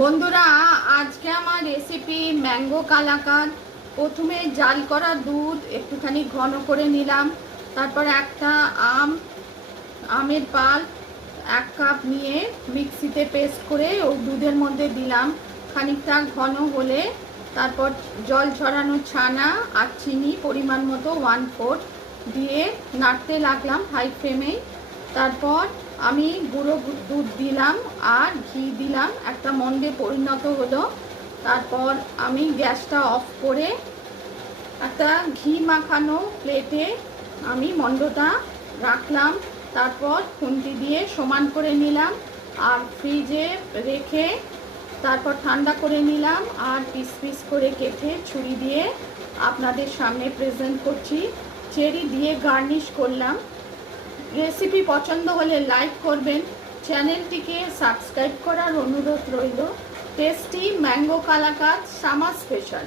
বন্ধুরা, আজকে আমার রেসিপি ম্যাঙ্গো কালাকাঁদ। প্রথমে জাল করা দুধ একটুখানি ঘন করে নিলাম। তারপর একটা আমের পাল 1 কাপ নিয়ে মিক্সিতে পেস্ট করে ওই দুধের মধ্যে দিলাম। খানিকটা ঘন হলে তারপর জল ঝরানো ছানা আর চিনি পরিমাণ মতো 1/4 দিয়ে নাড়তে লাগলাম হাই ফ্লেমে। তারপর আমি গুঁড়ো দুধ দিলাম আর ঘি দিলাম, একটা মণ্ডে পরিণত হলো। তারপর আমি গ্যাসটা অফ করে একটা ঘি মাখানো প্লেটে আমি মণ্ডটা রাখলাম। তারপর খুন্তি দিয়ে সমান করে নিলাম আর ফ্রিজে রেখে তারপর ঠান্ডা করে নিলাম আর পিস পিস করে কেটে ছুরি দিয়ে আপনাদের সামনে প্রেজেন্ট করছি। চেরি দিয়ে গার্নিশ করলাম। রেসিপি পছন্দ হলে লাইক করবেন, চ্যানেলটিকে সাবস্ক্রাইব করার অনুরোধ রইল। Tasty mango kalakand summer special.